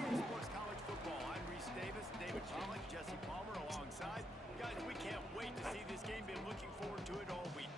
Sports College Football. I'm Reese Davis, David Pollock, Jesse Palmer alongside. Guys, we can't wait to see this game. Been looking forward to it all week.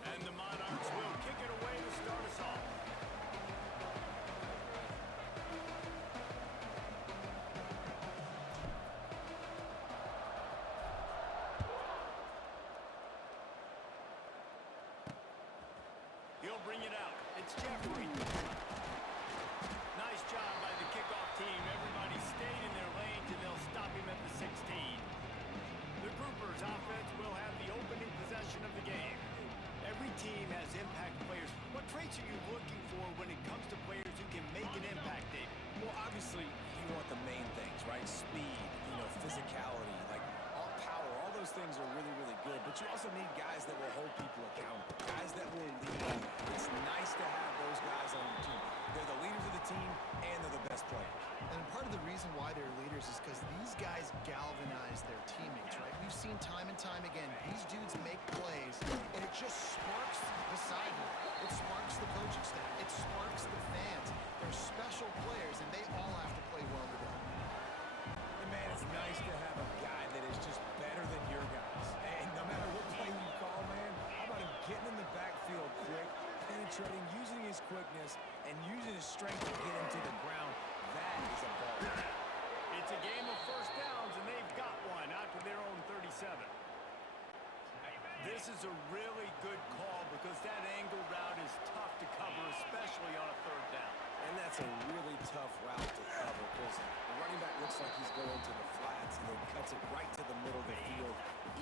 And the Monarchs will kick it away to start us off. He'll bring it out. It's Jeffrey. Nice job by the kickoff team. Everybody stayed in their lanes, and they'll stop him at the 16. The Groupers offense will have the opening possession of the game. Every team has impact players. What traits are you looking for when it comes to players who can make an impact, David? Well, obviously, you want the main things, right? Speed, physicality, like all power, all those things are really, really good. But you also need guys that will hold people accountable, guys that will lead. It's nice to have those guys on your team. They're the leaders of the team, and they're the best players. And part of the reason why they're leaders is because these guys galvanize their teammates, right? We've seen time and time again, these dudes make plays, and it just sparks the sideline. It sparks the coaching staff. It sparks the fans. They're special players, and they all have to play well together. And man, it's nice to have a guy that is just better than your guys. And no matter what play you call, man, how about him getting in the backfield quick, penetrating, using his quickness, and using his strength to get him to the ground. That is a ball. It's a game of first downs, and they've got one out to their own 37. This is a really good call because that angle route is tough to cover, especially on a third down. And that's a really tough route to cover because the running back looks like he's going to the flats and then cuts it right to the middle of the field.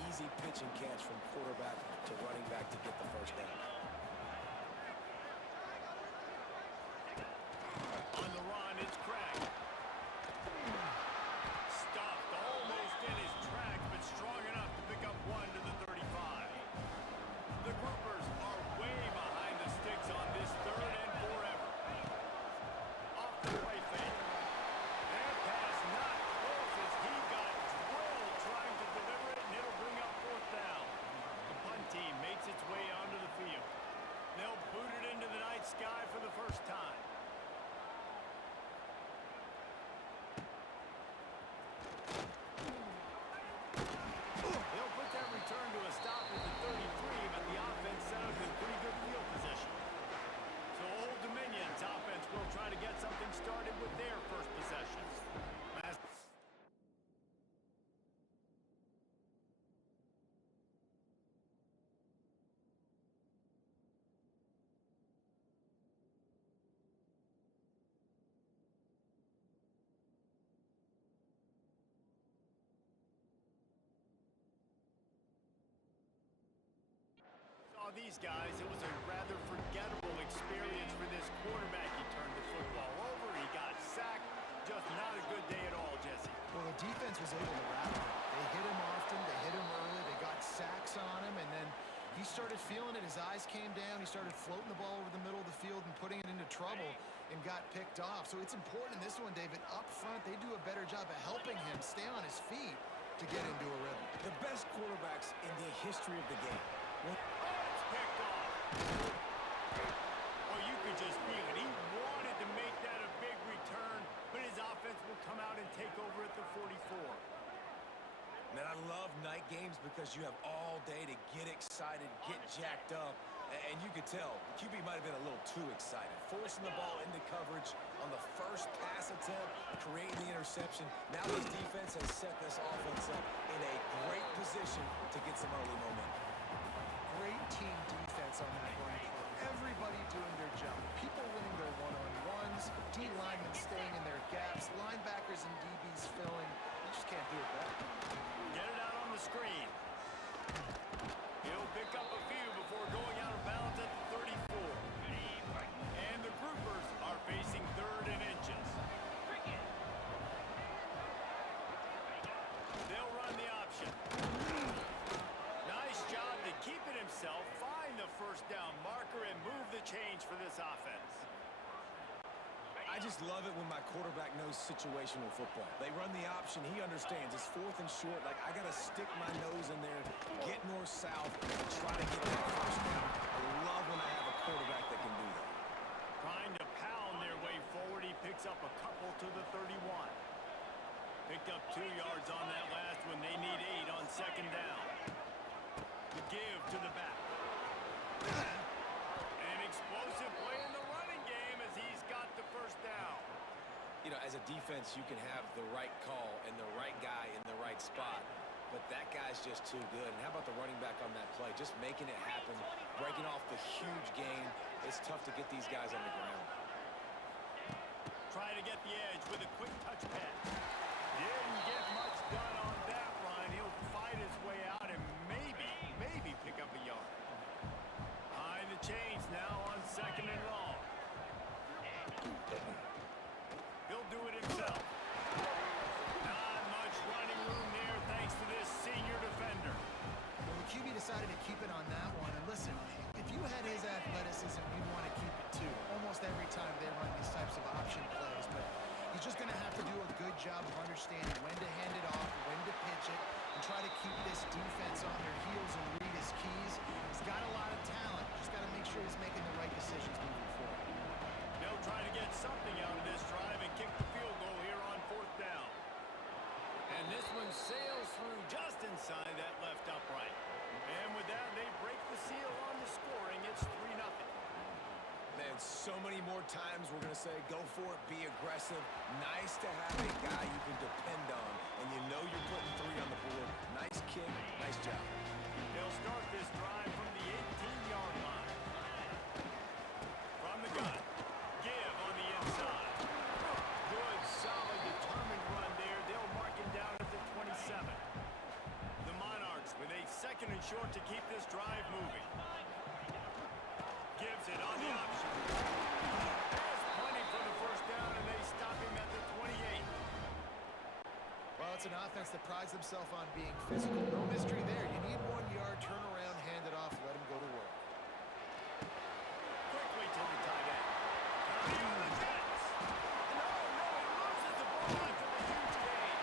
Easy pitch and catch from quarterback to running back to get the first down. On the run, it's Craig. Stuffed almost in his tracks, but strong enough to pick up one to the 35. The Groupers are way behind the sticks on this third and forever. Off the play fake. That pass not close as he got drilled trying to deliver it, and it'll bring up fourth down. The punt team makes its way onto the field. They'll boot it into the night sky for the first time. They'll put that return to a stop at the 33, but the offense set up in pretty good field position. So Old Dominion's offense will try to get something started with their first possession. These guys, it was a rather forgettable experience for this quarterback. He turned the football over, he got sacked. Just not a good day at all, Jesse. Well, the defense was able to rattle him. They hit him often, they hit him early, they got sacks on him, and then he started feeling it. His eyes came down, he started floating the ball over the middle of the field and putting it into trouble and got picked off. So it's important in this one, David, up front, they do a better job of helping him stay on his feet to get into a rhythm. The best quarterbacks in the history of the game. Picked off. Well, you could just feel it. He wanted to make that a big return, but his offense will come out and take over at the 44. Man, I love night games because you have all day to get excited, get jacked up, and you could tell the QB might have been a little too excited. Forcing the ball into coverage on the first pass attempt, creating the interception. Now this defense has set this offense up in a some early momentum. Great team defense on that run play. Everybody doing their job. People winning their one-on-ones, D linemen staying in their gaps, linebackers and DBs filling. You just can't do it better. Get it out on the screen. He'll pick up a few before going out of bounds at the 34. And the groupers are facing 3rd and inches. They'll run the option. Nice job to keep it himself, find the first down marker, and move the change for this offense. I just love it when my quarterback knows situational football. They run the option. He understands. It's 4th and short. Like, I got to stick my nose in there, get north-south, and try to get that first down. I love when I have a quarterback that can do that. Trying to pound their way forward. He picks up a couple to the 31. Picked up 2 yards on that last one. They need 8 on 2nd down. The give to the back. An explosive play in the running game as he's got the first down. You know, as a defense, you can have the right call and the right guy in the right spot, but that guy's just too good. And how about the running back on that play? Just making it happen, breaking off the huge gain. It's tough to get these guys on the ground. Try to get the edge with a quick touch pass. Didn't get much done on that run. He'll fight his way out and maybe pick up a yard. Behind the chains now on 2nd and long. He'll do it himself. Not much running room there thanks to this senior defender. Well, the QB decided to keep it on that one. And listen, if you had his athleticism, you'd want to keep it too. Almost every time they run these types of option plays. But he's just going to have to do a good job of understanding when to hand it off, when to pitch it, and try to keep this defense on their heels and read his keys. He's got a lot of talent. Just got to make sure he's making the right decisions moving forward. They'll try to get something out of this drive and kick the field goal here on 4th down. And this one sails through just inside that left upright. And with that, they break the seal on the scoring. It's 3-0. Man, so many more times we're going to say, go for it, be aggressive. Nice to have a guy you can depend on, and you know you're putting 3 on the board. Nice kick, nice job. They'll start this drive from the 18-yard line. From the gun. Give on the inside. Good, solid, determined run there. They'll mark him down at the 27. The Monarchs with a 2nd and short to keep this drive moving. Gives it on the option. There's plenty for the first down, and they stop him at the 28. Well, it's an offense that prides themselves on being physical. No mystery there. You need 1 yard, turn around, hand it off, let him go to work. Quickly to the tight end. Now the Jets. No, he loses the ball after the huge gain.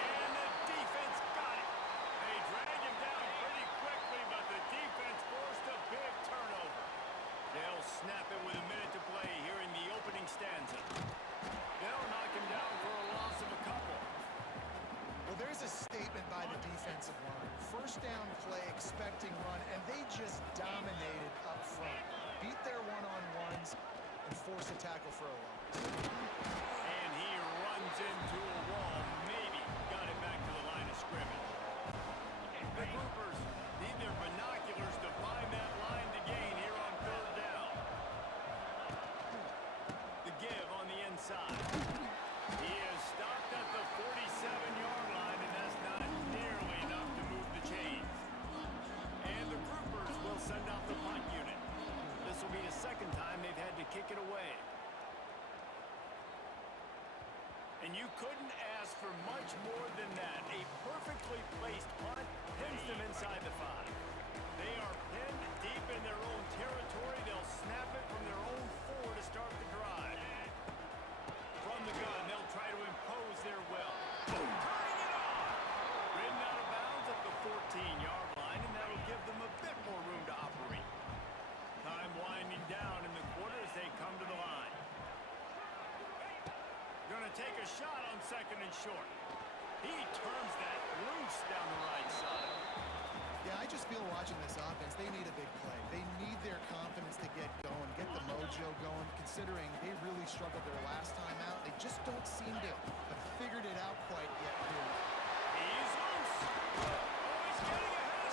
And the defense got it. They drag him down pretty quickly, but the defense forced a big turnover. They'll snap it with a minute to play here in the opening stanza. They'll knock him down for a loss of a couple. Well, there's a statement by the defensive line. First down play, expecting run, and they just dominated up front. Beat their one-on-ones and forced a tackle for a loss. And he runs into a wall. Maybe got it back to the line of scrimmage. The groupers need their binoculars to find that line to gain here on 3rd down. The give on the inside. He is stopped at the 47-yard line, and that's not nearly enough to move the chains. And the groupers will send out the punt unit. This will be the 2nd time they've had to kick it away. And you couldn't ask for much more than that. A perfectly placed punt pins them inside the 5. They are pinned deep in their own territory. They'll snap it from their own 4 to start the drive. From the gun, they'll try to impose their will. Tying it on! Ridden out of bounds at the 14-yard line, and that'll give them a bit more room to operate. Time winding down in the quarter as they come to the line. Going to take a shot on 2nd and short. He turns that loose down the right side. Yeah, I just feel watching this offense, they need a big play. They need their confidence to get going, get the mojo going, considering they really struggled their last time out. They just don't seem to have figured it out quite yet. He's loose. Oh, he's getting a head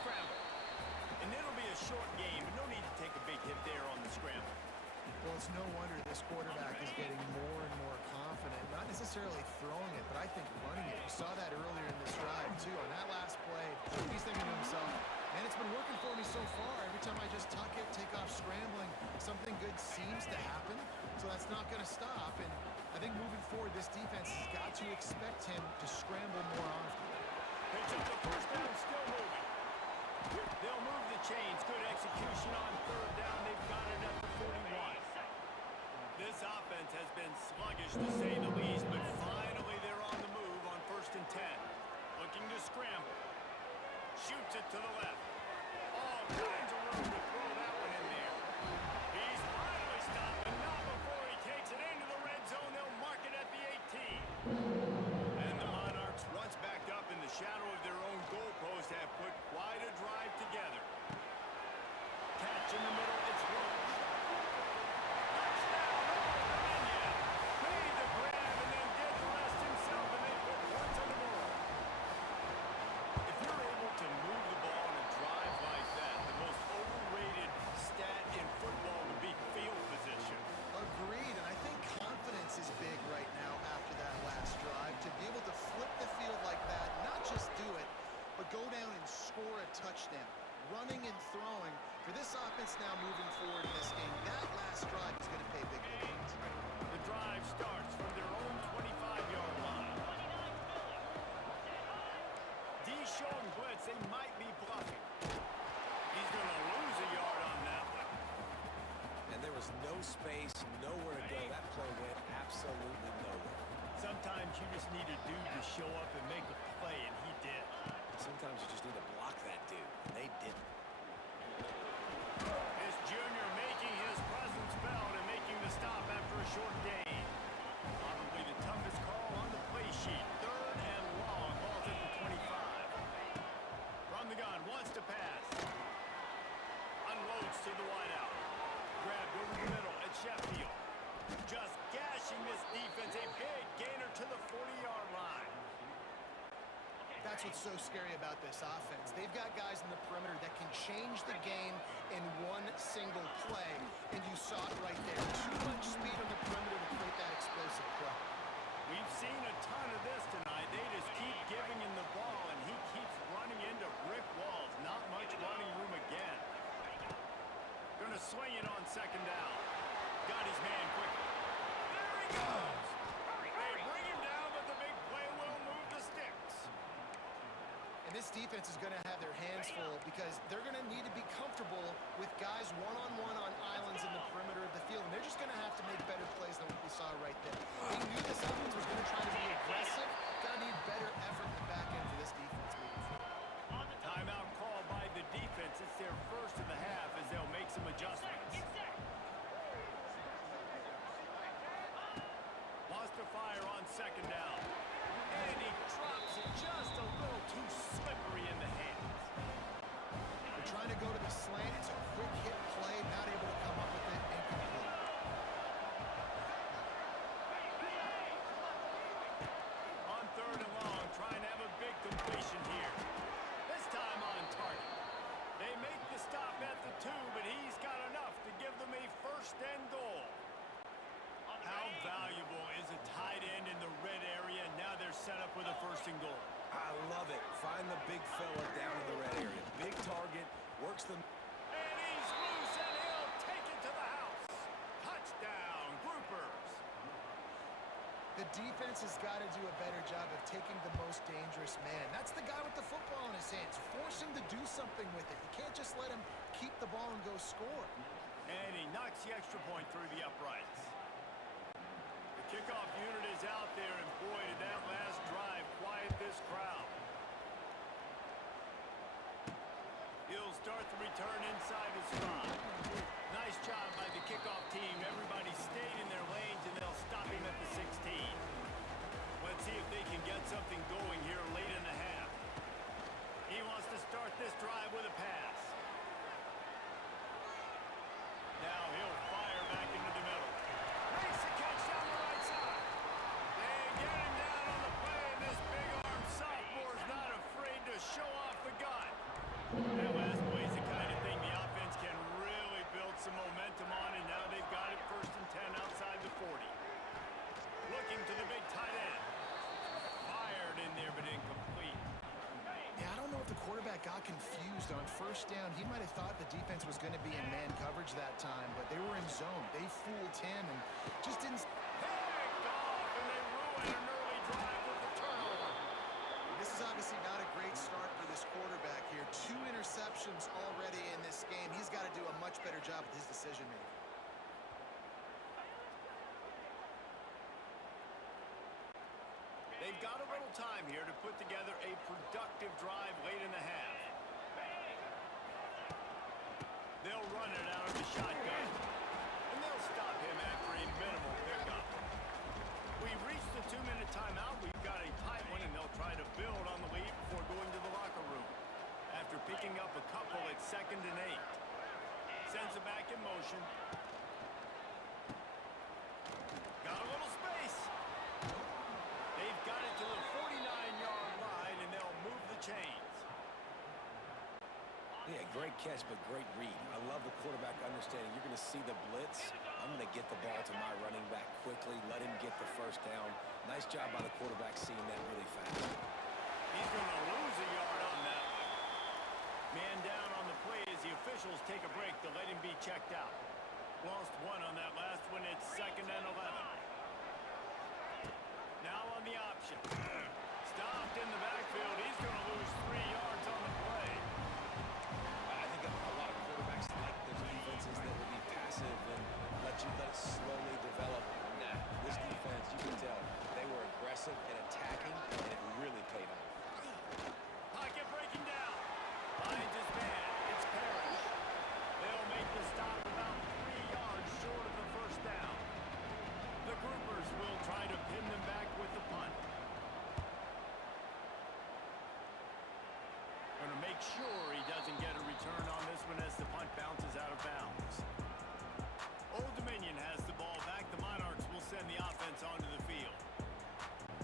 scramble. And it'll be a short game, but no need to take a big hit there on the scramble. Well, it's no wonder this quarterback is getting more and more confident. Not necessarily throwing it, but I think running it. We saw that earlier in this drive, too. On that last play, he's thinking to himself, man, it's been working for me so far. Every time I just tuck it, take off scrambling, something good seems to happen. So that's not going to stop. And I think moving forward, this defense has got to expect him to scramble more often. Pitch up the first down, still moving. They'll move the chains. Good execution on third down. They've got it at the 41. This offense has been sluggish, to say the least, but finally they're on the move on 1st and 10. Looking to scramble. Shoots it to the left. All kinds of room to throw that one in there. He's finally stopped, but not before he takes it into the red zone. They'll mark it at the 18. And the Monarchs, once backed up in the shadow of their own goalpost, have put quite a drive together. Catch in the middle, it's Rose. Touchdown, Dominion. Made the grab and then did the rest himself, and they put points on the board. If you're able to move the ball on a drive like that, the most overrated stat in football would be field position. Agreed, and I think confidence is big right now after that last drive. To be able to flip the field like that, not just do it, but go down and score a touchdown. Running and throwing. For this offense now moving forward in this game, that last drive is going to pay big dividends. The drive starts from their own 25-yard line. D showing blitz, they might be bluffing. He's going to lose a yard on that one. And there was no space, nowhere to go. That play went absolutely nowhere. Sometimes you just need a dude to show up and make a play, and he did. Sometimes you just need to block that dude, and they didn't. This junior making his presence felt and making the stop after a short gain. Probably the toughest call on the play sheet. 3rd and long. Ball's at the 25. From the gun, wants to pass. Unloads to the wideout. Grabbed over the middle at Sheffield. Just gashing this defense. A big gainer to the 40-yard line. That's what's so scary about this offense. They've got guys in the perimeter that can change the game in one single play, and you saw it right there. Too much speed on the perimeter to create that explosive play. We've seen a ton of this tonight. They just keep giving him the ball, and he keeps running into brick walls. Not much running room again. Gonna swing it on 2nd down. Got his man quickly. There he goes! They bring him down, but the big play will move the sticks. And this defense is going to have their hands full because they're going to need to be comfortable with guys one-on-one on islands in the perimeter of the field. And they're just going to have to make better plays than what we saw right there. They knew this offense was going to try to be aggressive. Going to need better effort in the back end for this defense moving forward. Timeout call by the defense. It's their first of the half as they'll make some adjustments. Wants to fire on 2nd down. And he drops it just a little too slippery in the hands. They're trying to go to the slant. It's a quick hit play, not able to come up with it, incomplete. On 3rd and long, trying to have a big completion here. This time on target. They make the stop at the 2, but he's got enough to give them a 1st and goal. How valuable is a tight end in the red area? Now they're set up with a 1st and goal. I love it. Find the big fella down in the red area. Big target, works them. And he's loose, and he'll take it to the house. Touchdown, Groupers. The defense has got to do a better job of taking the most dangerous man. That's the guy with the football in his hands. Force him to do something with it. You can't just let him keep the ball and go score. And he knocks the extra point through the uprights. The kickoff unit is out there, and boy, did that last drive quiet this crowd. He'll start the return inside his spot. Nice job by the kickoff team. Everybody stayed in their lanes, and they'll stop him at the 16. Let's see if they can get something going here late in the half. He wants to start this drive with a pass. Now he'll fire back into the middle. Makes the catch down the right side. They get him down on the play, and this big-armed sophomore's not afraid to show off the gun. confused on first down. He might have thought the defense was going to be in man coverage that time, but they were in zone. They fooled him and just didn't... Picked off, and they ruin an early drive with the turnover. This is obviously not a great start for this quarterback here. 2 interceptions already in this game. He's got to do a much better job with his decision-making. They've got a little time here to put together a productive drive late in the half. They'll run it out of the shotgun, and they'll stop him after a minimal pickup. We've reached the 2-minute timeout. We've got a tight one, and they'll try to build on the lead before going to the locker room. After picking up a couple at 2nd and 8. Sends it back in motion. Got a little space. They've got it to the 49-yard line, and they'll move the chains. Yeah, great catch, but great read. I love the quarterback understanding. You're going to see the blitz. I'm going to get the ball to my running back quickly, let him get the first down. Nice job by the quarterback seeing that really fast. He's going to lose a yard on that one. Man down on the play as the officials take a break to let him be checked out. Lost 1 on that last one. It's 2nd and 11. Now on the option. Stopped in the backfield. He's going to lose 3 yards on the play. I think a lot of quarterbacks like those defenses that will be passive and let it slowly develop. Nah, this defense, you can tell, they were aggressive and attacking, and it really paid off. Pocket breaking down. Finds his man. It's Parrish. They'll make the stop about 3 yards short of the first down. The groupers will try to pin them back with the punt. Going to make sure he doesn't get a return on this one as the punt bounces out of bounds. Old Dominion has the ball back. The Monarchs will send the offense onto the field.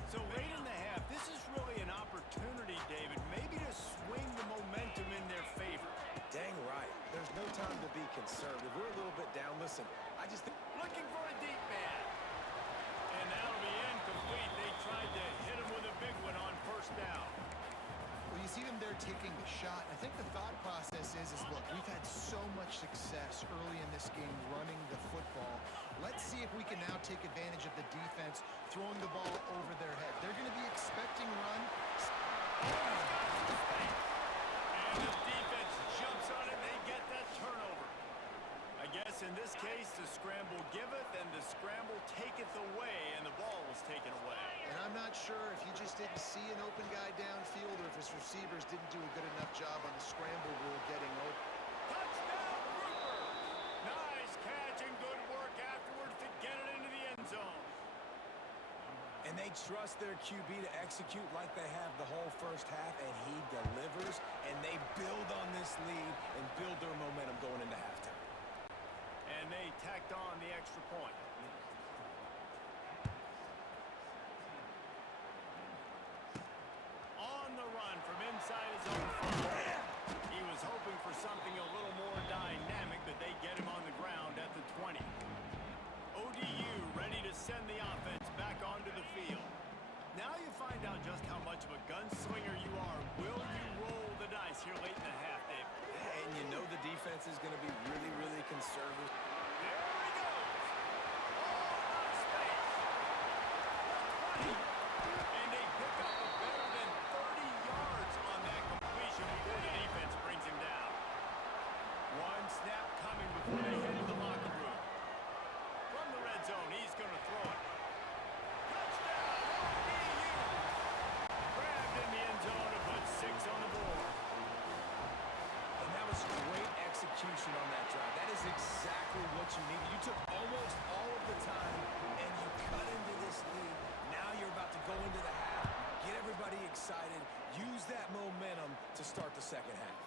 So late in the half, this is really an opportunity, David, maybe to swing the momentum in their favor. Dang right. There's no time to be conservative. We're a little bit down. Listen, I just think... Looking for a deep man. And that'll be incomplete. They tried to hit him with a big one on first down. Well, you see them there taking the shot. I think the thought process is look, we've had so much success early in this game running the football. Let's see if we can now take advantage of the defense throwing the ball over their head. They're going to be expecting run. And the defense jumps on it. They get that turnover. I guess in this case, the scramble giveth and the scramble taketh away, and the ball was taken away. And I'm not sure if he just didn't see an open guy downfield or if his receivers didn't do a good enough job on the scramble rule getting open. Touchdown, Groupers! Nice catch and good work afterwards to get it into the end zone. And they trust their QB to execute like they have the whole first half, and he delivers, and they build on this lead and build their momentum going into halftime. And they tacked on the extra point. On the run from inside his own 5. He was hoping for something a little more dynamic, but they get him on the ground at the 20. ODU ready to send the offense back onto the field. Now you find out just how much of a gunslinger you are. Will you roll the dice here late in the half, Dave? And you know the defense is going to be really, really conservative. There he goes. All out of space. 20. And they pick up a better than 30 yards on that completion before the defense brings him down. One snap coming before they head to the locker room. From the red zone, he's going to throw it. Touchdown, ODU. Grabbed in the end zone to put 6 on the board. And that was great execution on that drive. That is exactly what you needed. You took almost all of the time, and you cut into this lead. Now you're about to go into the half, get everybody excited, use that momentum to start the second half.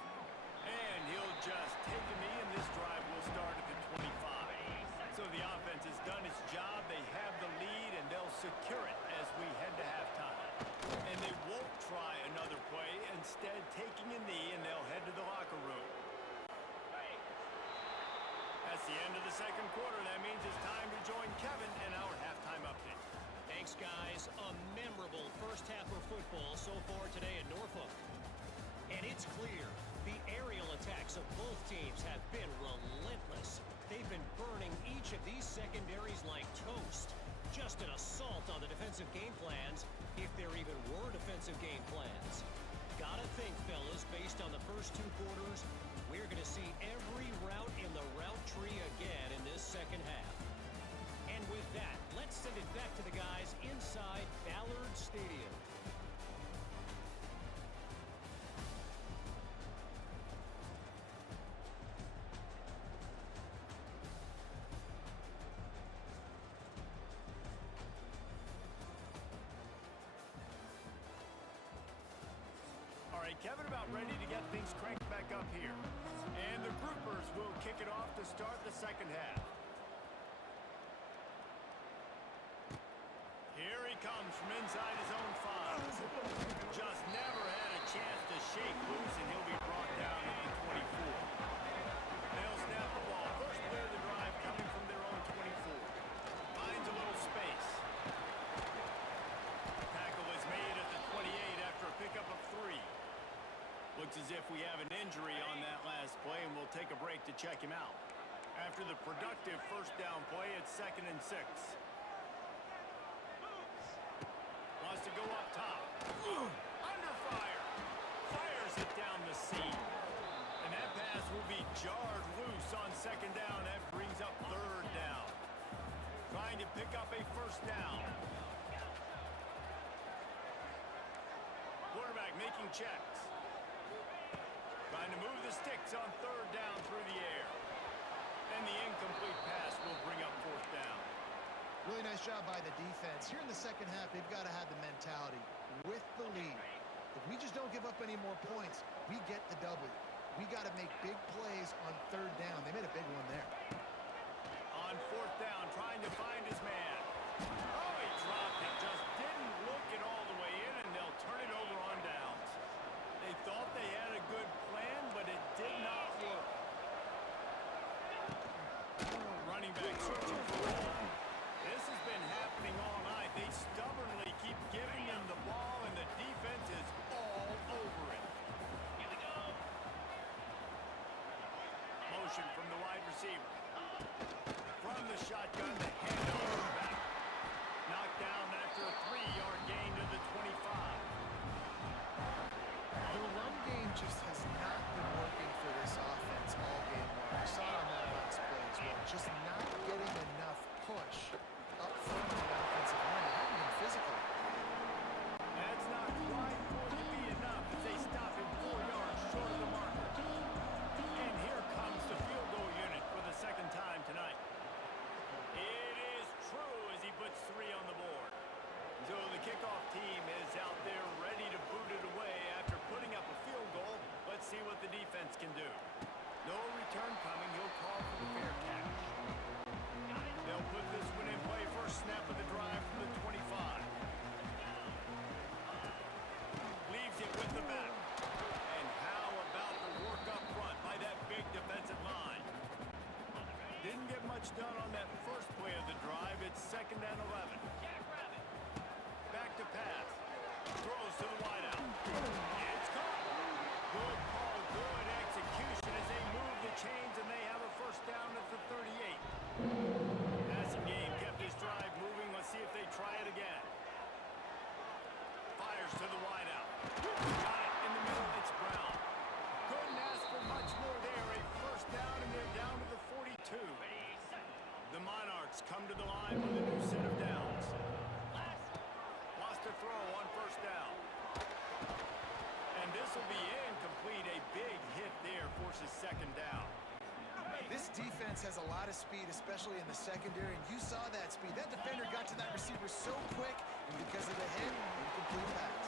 And he'll just take a knee, and this drive will start at the 25. So the offense has done its job. They have the lead, and they'll secure it as we head to halftime. And they won't try another play, instead taking a knee, and they'll head to the locker room. That's the end of the second quarter. That means it's time to join Kevin in our halftime update. Thanks, guys. A memorable first half of football so far today at Norfolk. And it's clear The aerial attacks of both teams have been relentless. They've been burning each of these secondaries like toast. Just an assault on the defensive game plans, if there even were defensive game plans. Gotta think, fellas, based on the first two quarters, we're going to see every route in the route tree again in this second half. And with that, let's send it back to the guys inside Ballard Stadium. All right, Kevin, about ready to get things cranked back up here. And the groupers will kick it off to start the second half. Here he comes from inside his own 5. Just never had a chance to shake loose, and he'll be brought down at the 24. They'll snap the ball. First play of the drive coming from their own 24. Finds a little space. Tackle is made at the 28 after a pickup of 3. Looks as if we have an injury on that last play, and we'll take a break to check him out. After the productive first down play, it's 2nd and 6. Wants to go up top. Under fire. Fires it down the seam. And that pass will be jarred loose on 2nd down. That brings up 3rd down. Trying to pick up a first down. Quarterback making checks. Trying to move the sticks on 3rd down through the air. And the incomplete pass will bring up 4th down. Really nice job by the defense. Here in the second half, they've got to have the mentality with the lead. If we just don't give up any more points, we get the W. We got to make big plays on 3rd down. They made a big one there. On 4th down, trying to find his man. Oh, he dropped it. Just didn't look it all the way in, and they'll turn it over on downs. They thought they had a good plan, but it did not work. Running back searching for the ball. This has been happening all night. They stubbornly keep giving him the ball, and the defense is all over it. Here we go. Motion from the wide receiver. From the shotgun, the handoff back. Knocked down after a 3-yard gain to the 25. The run game just has not been working for this offense all game long. We saw it on that last play as well. Just not getting enough push up front of the offensive line. They haven't been physical. That's not quite going to be enough as they stop him 4 yards short of the marker. And here comes the field goal unit for the 2nd time tonight. It is true as he puts 3 on the board. So the kickoff team is out there ready to boot it away after putting up a field goal. Let's see what the defense can do. No return coming. He'll call for the fair catch. They'll put this one in play. First snap of the drive from the 25. Leaves it with the back. And how about the work up front by that big defensive line? Didn't get much done on that first play of the drive. It's 2nd and 11. Back to pass. Throws to the wideout. It's caught. Good call, good execution as they move the chains, and they have a first down at the 38. Passing game kept his drive moving. Let's see if they try it again. Fires to the wideout. Got it in the middle. It's Brown. Couldn't ask for much more there. A first down, and they're down to the 42. The Monarchs come to the line with a new set of downs. Lost a throw on first down. And this will be incomplete. A big hit there forces 2nd down. This defense has a lot of speed, especially in the secondary, and you saw that speed. That defender got to that receiver so quick, and because of the hit, incomplete pass.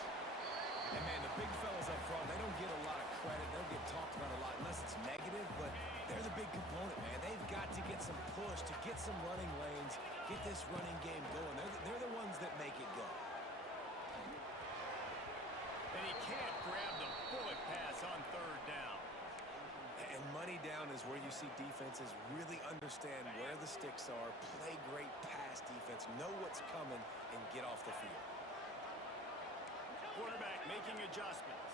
And man, the big fellas up front, they don't get a lot of credit. They don't get talked about a lot unless it's negative, but they're the big component, man. They've got to get some push, to get some running lanes, get this running game going. They're the ones that make it go. And he can't grab the bullet pass on 3rd down. And money down is where you see defenses really understand where the sticks are, play great pass defense, know what's coming, and get off the field. Quarterback making adjustments.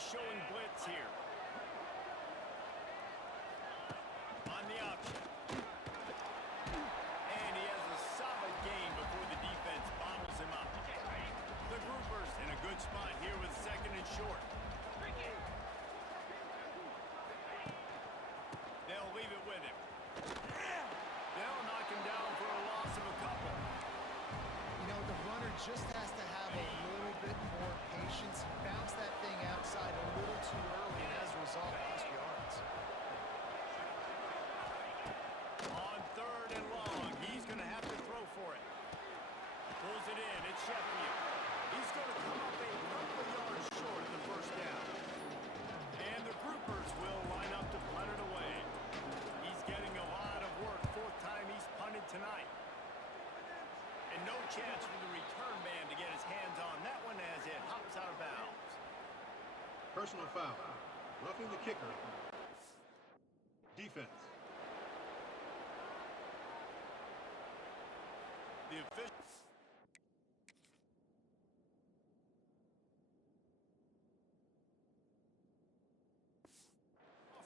showing blitz here. On the option. And he has a solid gain before the defense bottles him up. The groupers in a good spot here with second and short. They'll leave it with him. They'll knock him down for a loss of a couple. You know, the runner just has to have a little bit more patience. He bounced that thing outside a little too early, and as a result, lost yards. On third and long, he's going to have to throw for it. Pulls it in. It's Sheffield. He's going to come up a couple of yards short of the first down. And the groupers will line up to punt it away. He's getting a lot of work. Fourth time he's punted tonight. And no chance for the return man to get his hands on that one as it hops out of bounds. Personal foul. Roughing the kicker. Defense. The official.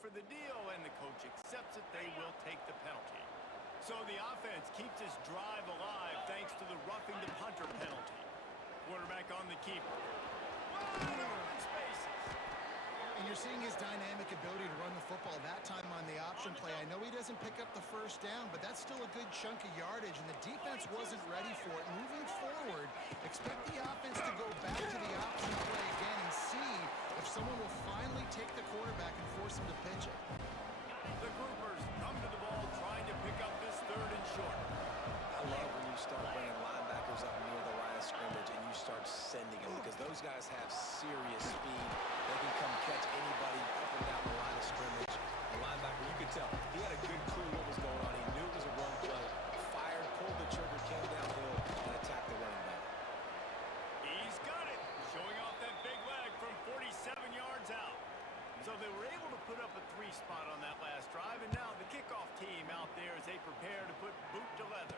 For the deal, and the coach accepts it. They will take the penalty. So the offense keeps its drive alive thanks to the roughing the punter penalty. Quarterback on the keeper. Wide open spaces. And you're seeing his dynamic ability to run the football that time on the option play. I know he doesn't pick up the first down, but that's still a good chunk of yardage, and the defense wasn't ready for it. Moving forward, expect the offense to go back to the option play again and see if someone will finally take the quarterback and force him to pitch it. The groupers come to the ball trying to pick up this third and short. I love when you start bringing linebackers up near the line of scrimmage and you start sending them because those guys have serious speed. They can come catch anybody up and down the line of scrimmage. The linebacker, you could tell, he had a good clue what was going on. He knew it was a run play, fired, pulled the trigger, came downhill, and attacked the running back. He's got it, showing off that big leg from 47 yards out. So they were able to put up a 3 spot on that last drive, and now the kickoff team out there as they prepare to put boot to leather.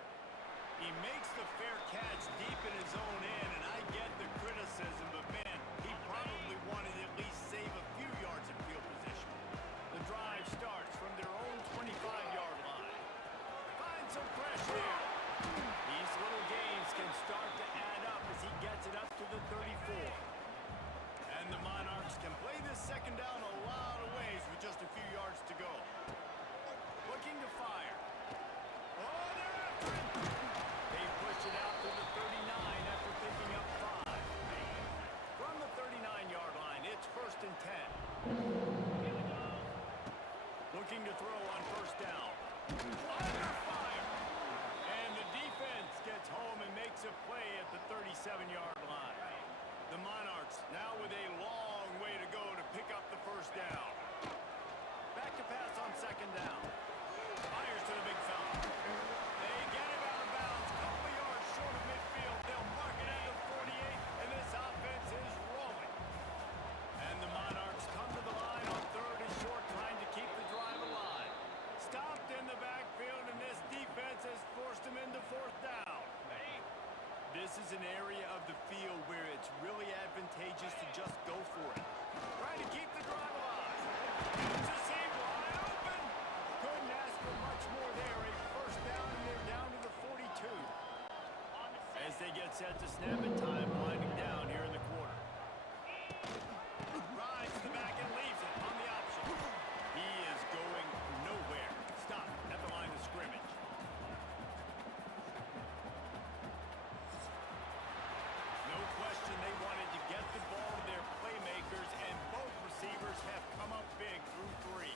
He makes the fair catch deep in his own end, and I get the criticism, but man, he probably wanted to at least save a few yards of field position. The drive starts from their own 25-yard line. Finds some pressure here. These little gains can start to add up as he gets it up to the 34. And the Monarchs can play this second down a lot of ways with just a few yards to go. Looking to fire. Oh, they're after it. They push it out to the 39 after picking up 5. From the 39-yard line, it's first and 10. Looking to throw on first down. Under fire. And the defense gets home and makes a play at the 37-yard line. The Monarchs now with a long way to go to pick up the first down. Back to pass on second down. Fires to the big fella. They get him out of bounds. Couple of yards short of midfield. They'll mark it at the 48, and this offense is rolling. And the Monarchs come to the line on third and short, trying to keep the drive alive. Stopped in the backfield, and this defense has forced him into fourth down. This is an area of the field where it's really advantageous to just go for it. Trying to keep the drive alive. It's a seam wide open. Couldn't ask for much more there. A first down, and they're down to the 42. As they get set to snap it, time winding down here in the quarter. Rides to the back and leaves it on the option. He is going nowhere. Stop at the line of scrimmage. No question they wanted to get the ball to their playmakers, and both receivers have come up big through 3.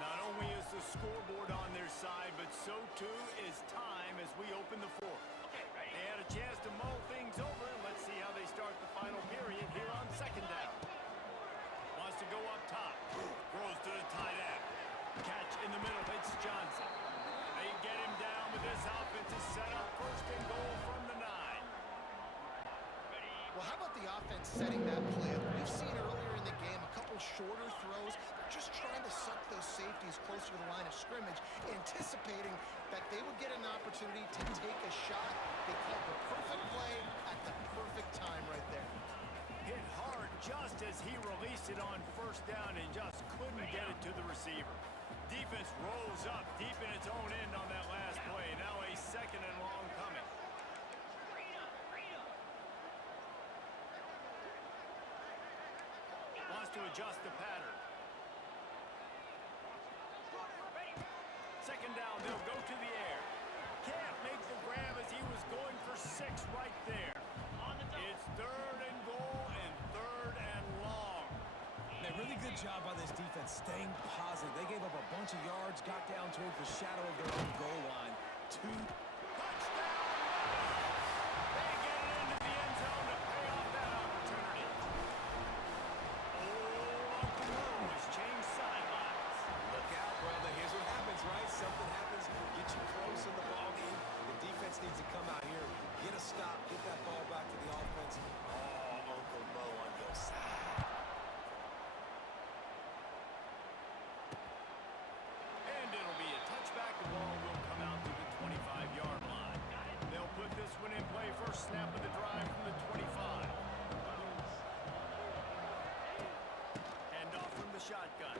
Not only is the scoreboard on their side, but so too is time as we open the fourth. They had a chance to mull things over, and let's see how they start the final period here on second down. Wants to go up top. Throws to the tight end. Catch in the middle. It's Johnson. They get him down, but this offense is set up first and goal from the 9. Well, how about the offense setting that play up? We've seen earlier in the game a couple couple shorter throws. They're just trying to suck those safeties closer to the line of scrimmage, anticipating that they would get an opportunity to take a shot. They called the perfect play at the perfect time right there. Hit hard just as he released it on first down and just couldn't get it to the receiver. Defense rolls up deep in its own end on that last play. Now a second and long coming. Wants to adjust the pattern. Second down, they'll go to the air. Can't make the grab as he was going for 6 right there. It's third and goal and third and long. A really good job by this defense staying positive. They gave up a bunch of yards, got down towards the shadow of their own goal line. Touchdown! They get it into the end zone to pay off that opportunity. Oh, Uncle Mo has changed sidelines. Look out, brother. Here's what happens, right? Something happens, get you close in the ball game. The defense needs to come out here, get a stop, get that ball back to the offense. Oh, Uncle Mo on your side. And it'll be a touchback. The ball will come out to the 25-yard line. They'll put this one in play. First snap of the drive from the 25. Hand off from the shotgun.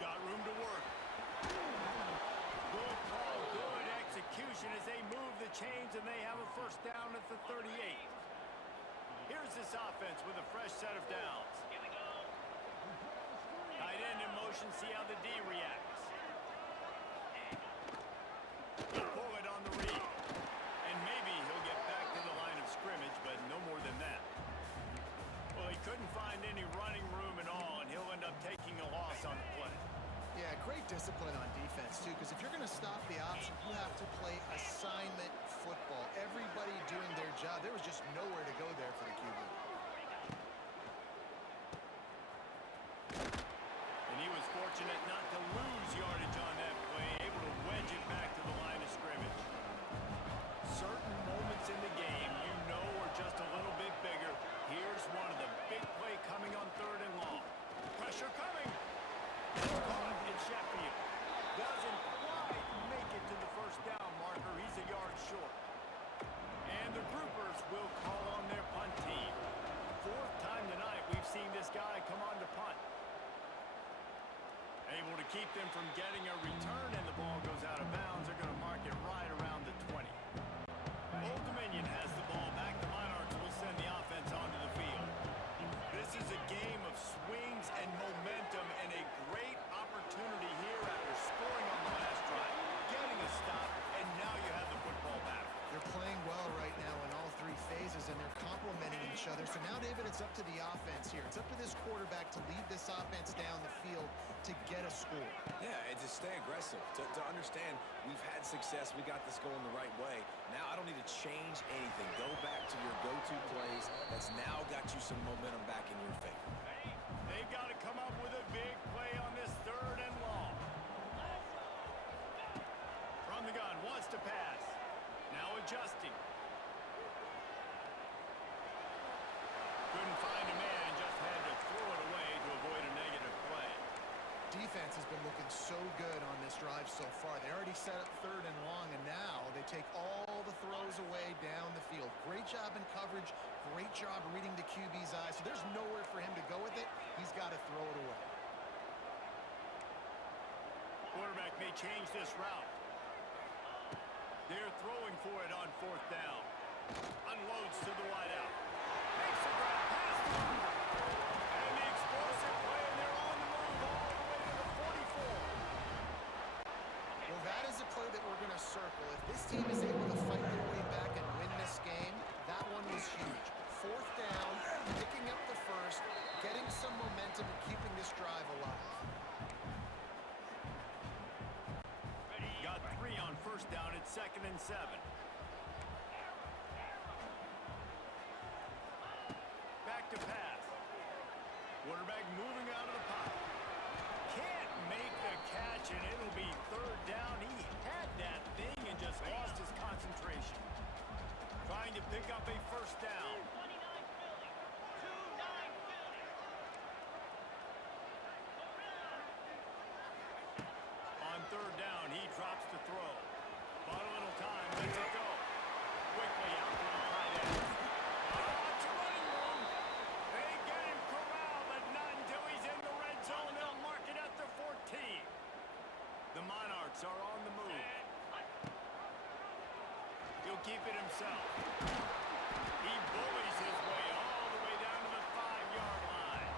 Got room to work. Good call, good execution as they move the chains and they have a first down at the 38. Here's this offense with a fresh set of downs. Tight end in motion, see how the D reacts. Pull it on the read. And maybe he'll get back to the line of scrimmage, but no more than that. Well, he couldn't find any running room at all, and he'll end up taking a loss on the play. Yeah, great discipline on defense, too, because if you're going to stop the option, you have to play assignment football. Everybody doing their job. There was just nowhere to go there for the QB. And he was fortunate not to lose yardage on that play, able to wedge it back to the line of scrimmage. Certain moments in the game you know are just a little bit bigger. Here's one of them. Big play coming on third and long. Pressure coming. It's caught in Sheffield. Doesn't quite make it to the first down marker. He's a yard short. And the groupers will call on their punt team. 4th time tonight we've seen this guy come on to punt. Able to keep them from getting a return, and the ball goes out of bounds. They're going to mark it right around the 20. Old Dominion has the ball back. The Monarchs will send the offense onto the field. This is a game of swings and momentum, and a great opportunity here after scoring on the last drive, getting a stop, and now you have the football back. They're playing well right now in all 3 phases, and they're complementing each other. So now, David, it's up to the offense here. It's up to this quarterback to lead this offense down the field to get a score. Yeah, and to stay aggressive, to understand we've had success, we got this going the right way. Now I don't need to change anything. Go back to your go-to plays. That's now got you some momentum back in your favor. They've got to come up with a big play on this third and long. From the gun, wants to pass. Now adjusting. Couldn't find a man and just had to throw it away to avoid a negative play. Defense has been looking so good on this drive so far. They already set up third and long, and now they take all the throws away down the field. Great job in coverage. Great job reading the QB's eyes. So there's nowhere for him to go with it. He's got to throw it away. Quarterback may change this route. They're throwing for it on 4th down. Unloads to the wideout. Makes the grab, pass to Hoover. And the explosive play, and they're on the move all the way to the 44. Well, that is a play that we're going to circle. If this team is able to fight their way back and win this game, that one was huge. 4th down, picking up the first, getting some momentum and keeping this drive alive. Got 3 on first down at 2nd and 7. Back to pass. Quarterback moving out of the pocket. Can't make the catch, and it'll be 3rd down. He had that thing and just lost his concentration. Trying to pick up a first down. third down, he drops the throw. Bought a little time, lets it go. Quickly out to the tight end. It's a running room. They get him corralled, but not until he's in the red zone. They'll mark it at the 14. The Monarchs are on the move. He'll keep it himself. He bullies his way all the way down to the 5-yard line.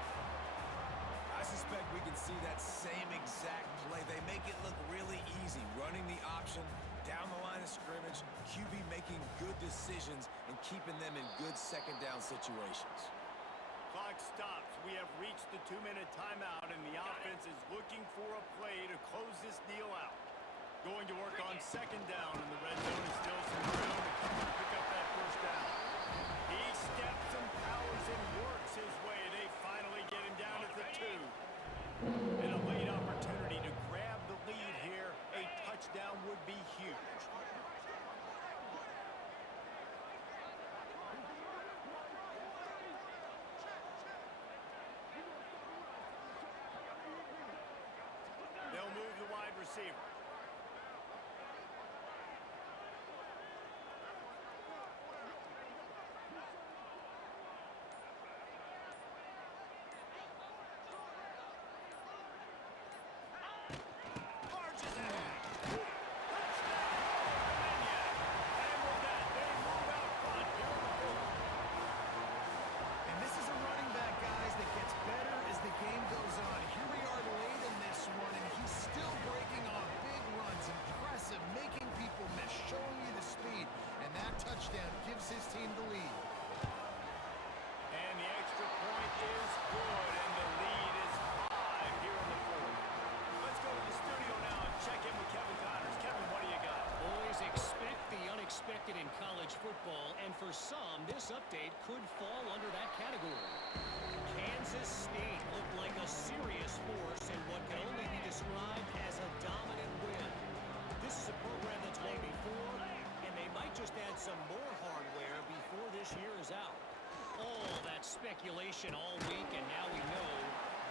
I suspect we can see that same exact play. They make it look really easy, running the option down the line of scrimmage, QB making good decisions and keeping them in good second down situations. Clock stops. We have reached the 2-minute timeout, and the offense is looking for a play to close this deal out. Going to work on second down, and the red zone is still some ground to cover to pick up that first down. He steps and powers and works his way. They finally get him down at the 2. And a late opportunity to grab the lead here. A touchdown would be huge. They'll move the wide receiver. Marches ahead. Touchdown! Dominion. And with that, they move out front here on the field. And this is a running back, guys, that gets better as the game goes on. Here we are late in this one, and he's still breaking off big runs. Impressive, making people miss, showing you the speed. And that touchdown gives his team the lead. And the extra point is good, and the lead is 5 here in the fourth. Let's go to the studio now and check in with Kevin Connors. Kevin, what do you got? Boys, expect the unexpected in college football, and for some, this update could fall under that category. Kansas State looked like a serious force in what can only be described as a dominant win. This is a program that's won before, and they might just add some more hardware before this year is out. All that speculation all week, and now we know.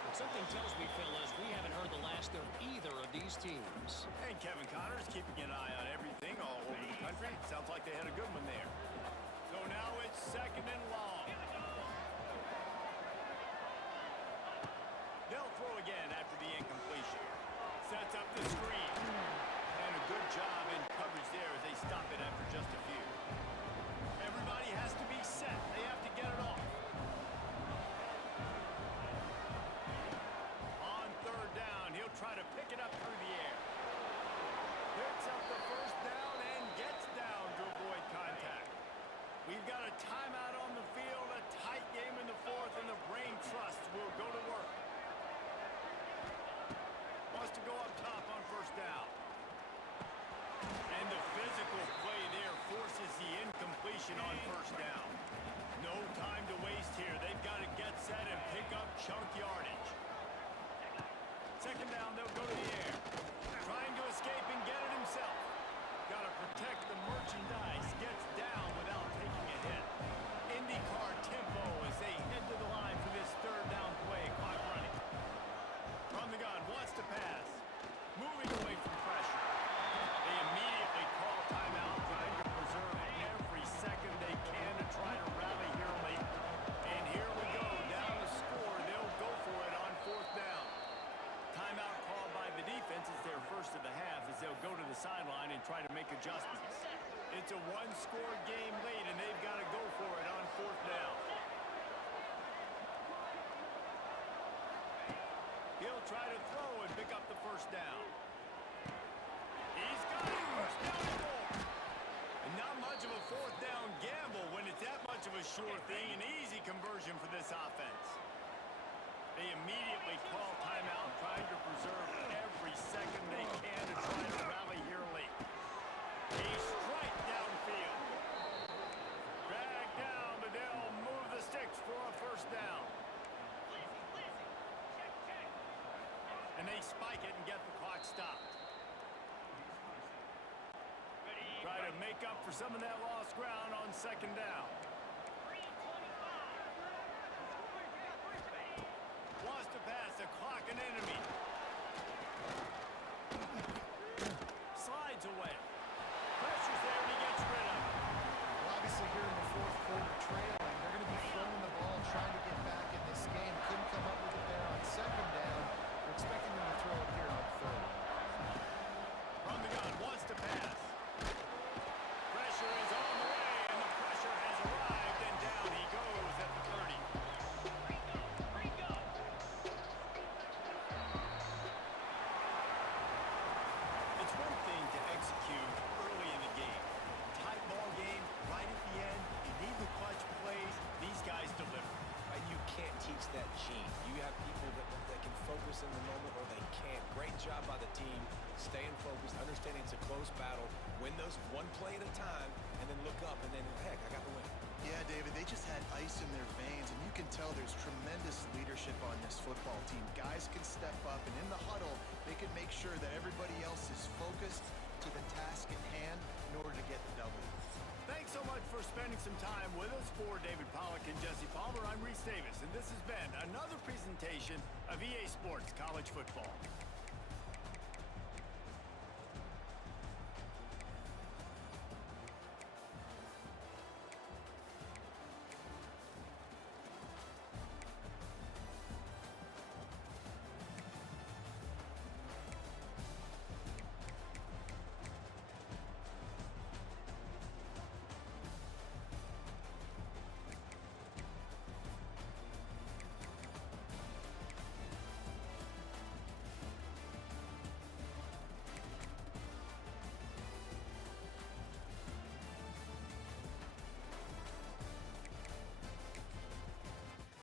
But something tells me, fellas, we haven't heard the last of either of these teams. And Kevin Connors keeping an eye on everything all over the country. Sounds like they had a good one there. So now it's second and long. They'll throw again after the incompletion. Sets up the screen. And a good job in coverage there as they stop it after just a few. Everybody has to be set. They have to get it off. On third down, he'll try to pick it up through the air. Picks up the first down and gets down to avoid contact. We've got a timeout on the field, a tight game in the fourth, and the brain trust will go to work. Wants to go up top on first down. And the physical play there forces the incompletion on first down. No time to waste here. They've got to get set and pick up chunk yardage. Second down, they'll go to the air. Trying to escape and get it himself. Got to protect the merchandise. Gets down without taking a hit. IndyCar tempo as they head to the line for this third down play. Clock running. From the gun, wants to pass. Moving away from pressure. They immediately call timeout, trying to preserve every second they can to try to rally here late. And here we go, down the score. They'll go for it on fourth down. Timeout called by the defense is their first of the half as they'll go to the sideline and try to make adjustments. It's a one-score game late, and they've got to go for it on fourth down. He'll try to throw and pick up the first down. He's got it. First down and more. And not much of a fourth down gamble when it's that much of a sure thing. An easy conversion for this offense. They immediately call timeout, trying to preserve every second they can to try to rally here late. A strike downfield. Dragged down, but they'll move the sticks for a first down. And they spike it and get the clock stopped. Try to make up for some of that lost ground on second down. Wants to pass the clock, an enemy. fades away. Pressure's there, and he gets rid of it. Well, obviously here in the fourth quarter trailing, they're going to be throwing the ball, trying to get back in this game. Couldn't come up with it there on second down. We're expecting them to throw it here on third. From the gun, wants to pass. Pressure is on the way, and the pressure has arrived, and down he goes at the 30. It's one thing to execute early in the game. Tight ball game, right at the end, you need the clutch plays. These guys deliver. And you can't teach that gene. You have people that can focus in the moment or they can't. Great job by the team, staying focused, understanding it's a close battle, win those one play at a time, and then look up, and then, heck, I got the win. Yeah, David, they just had ice in their veins, and you can tell there's tremendous leadership on this football team. Guys can step up, and in the huddle, they can make sure that everybody else is focused to the task at hand in order to get the W. Thanks so much for spending some time with us. For David Pollack and Jesse Palmer, I'm Reese Davis, and this has been another presentation of EA Sports College Football.